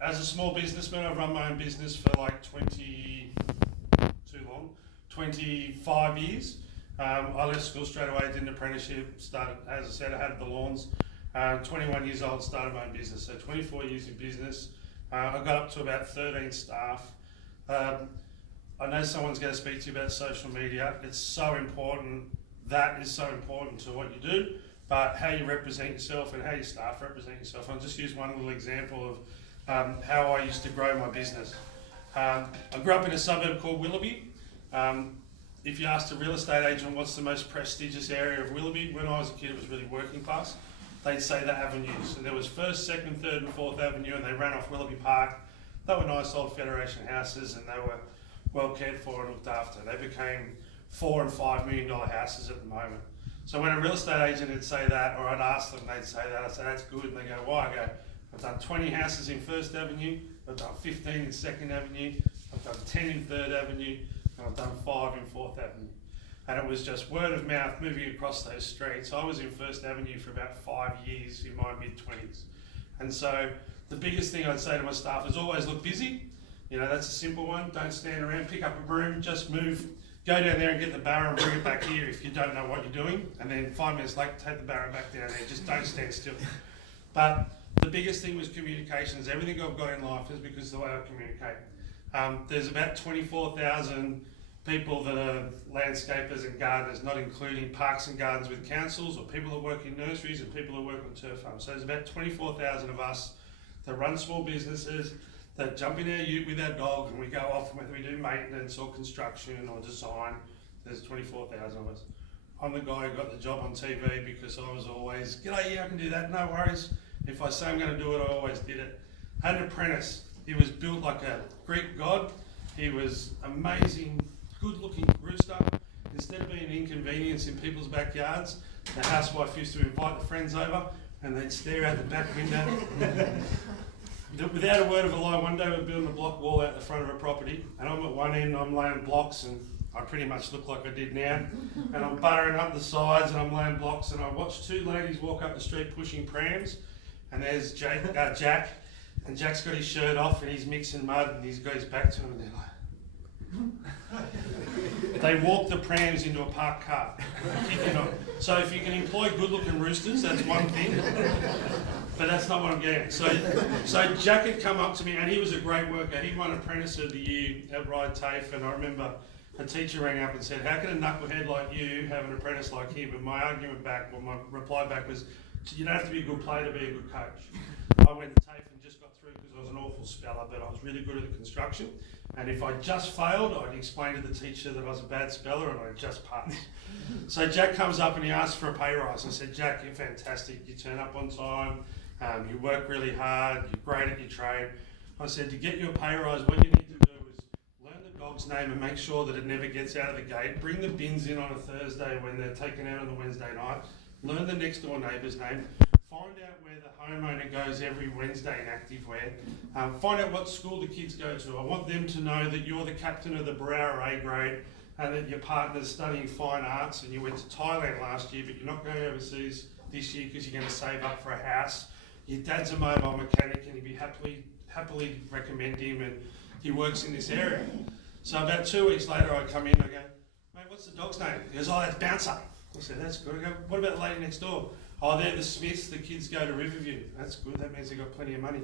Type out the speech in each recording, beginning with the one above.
as a small businessman, I've run my own business for like 25 years. I left school straight away, did an apprenticeship, started, as I said, I had the lawns. 21 years old, started my own business, so 24 years in business. I got up to about 13 staff. I know someone's going to speak to you about social media. It's so important. That is so important to what you do, but how you represent yourself and how your staff represent yourself. I'll just use one little example of how I used to grow my business. I grew up in a suburb called Willoughby. If you asked a real estate agent what's the most prestigious area of Willoughby, when I was a kid it was really working class. They'd say the avenues. So there was 1st, 2nd, 3rd and 4th Avenue, and they ran off Willoughby Park. They were nice old Federation houses and they were well cared for and looked after. They became $4 and $5 million houses at the moment. So when a real estate agent would say that, or I'd ask them, they'd say that, I'd say that's good, and they go, why? I go, I've done 20 houses in 1st Avenue, I've done 15 in 2nd Avenue, I've done 10 in 3rd Avenue, and I've done 5 in 4th Avenue. And it was just word of mouth moving across those streets. I was in 1st Avenue for about 5 years in my mid-20s. And so the biggest thing I'd say to my staff is always look busy. You know, that's a simple one. Don't stand around, pick up a broom, just move. Go down there and get the barrow and bring it back here if you don't know what you're doing. And then 5 minutes later, take the barrow back down there. Just don't stand still. But the biggest thing was communications. Everything I've got in life is because of the way I communicate. There's about 24,000 people that are landscapers and gardeners, not including parks and gardens with councils, or people that work in nurseries and people that work on turf farms. So there's about 24,000 of us that run small businesses, that jump in our ute with our dog and we go off, whether we do maintenance or construction or design. There's 24,000 of us. I'm the guy who got the job on TV because I was always, g'day, yeah, I can do that, no worries. If I say I'm going to do it, I always did it. Had an apprentice. He was built like a Greek god. He was amazing, good-looking rooster. Instead of being an inconvenience in people's backyards, the housewife used to invite the friends over and they'd stare out the back window. Without a word of a lie, one day we're building a block wall out the front of a property, and I'm at one end, I'm laying blocks, and I pretty much look like I did now, and I'm buttering up the sides and I'm laying blocks, and I watched 2 ladies walk up the street pushing prams, and there's Jack, and Jack's got his shirt off and he's mixing mud, and he goes back to him and they're like, they walk the prams into a parked car, kicking on. So if you can employ good-looking roosters, that's one thing, but that's not what I'm getting. So Jack had come up to me, and he was a great worker. He won Apprentice of the Year at Ride TAFE, and I remember a teacher rang up and said, how can a knucklehead like you have an apprentice like him? And my argument back, or my reply back was, you don't have to be a good player to be a good coach. I went to TAFE and just got through because I was an awful speller, but I was really good at the construction. And if I just failed, I'd explain to the teacher that I was a bad speller and I just passed. So Jack comes up and he asks for a pay rise. I said, Jack, you're fantastic. You turn up on time. You work really hard. You're great at your trade. I said, to get your pay rise, what you need to do is learn the dog's name and make sure that it never gets out of the gate. Bring the bins in on a Thursday when they're taken out on the Wednesday night. Learn the next door neighbour's name. Find out where the homeowner goes every Wednesday in activewear. Find out what school the kids go to. I want them to know that you're the captain of the Barara A grade and that your partner's studying fine arts and you went to Thailand last year, but you're not going overseas this year because you're going to save up for a house. Your dad's a mobile mechanic and you'd be happily recommend him, and he works in this area. So about 2 weeks later I come in, I go, mate, what's the dog's name? He goes, oh, that's Bouncer. I said, that's good. I go, what about the lady next door? Oh, they're the Smiths, the kids go to Riverview. That's good, that means they've got plenty of money.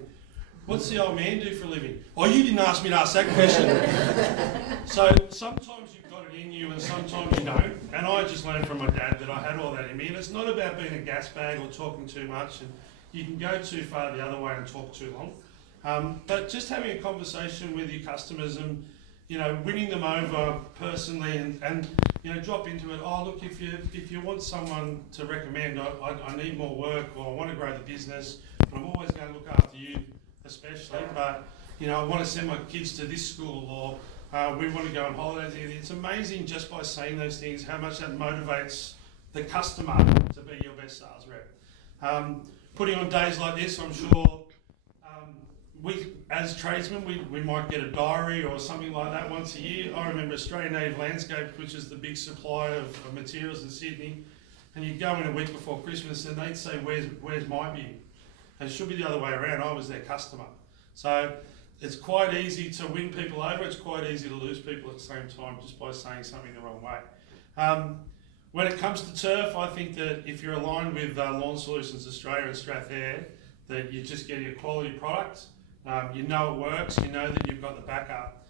What's the old man do for a living? Oh, you didn't ask me to ask that question. So sometimes you've got it in you and sometimes you don't. And I just learned from my dad that I had all that in me. And it's not about being a gas bag or talking too much. And you can go too far the other way and talk too long. But just having a conversation with your customers and, you know, winning them over personally and you know, drop into it. Oh, look, if you want someone to recommend, I need more work, or I want to grow the business, but I'm always going to look after you, especially. But you know, I want to send my kids to this school, or we want to go on holidays. It's amazing just by saying those things how much that motivates the customer to be your best sales rep. Putting on days like this, I'm sure. We, as tradesmen, we might get a diary or something like that once a year. I remember Australian Native Landscape, which is the big supplier of materials in Sydney, and you'd go in a week before Christmas and they'd say, where's my bin? And it should be the other way around. I was their customer. So it's quite easy to win people over, it's quite easy to lose people at the same time just by saying something the wrong way. When it comes to turf, I think that if you're aligned with Lawn Solutions Australia and StrathAyr, that you're just getting a quality product, you know it works, you know that you've got the backup.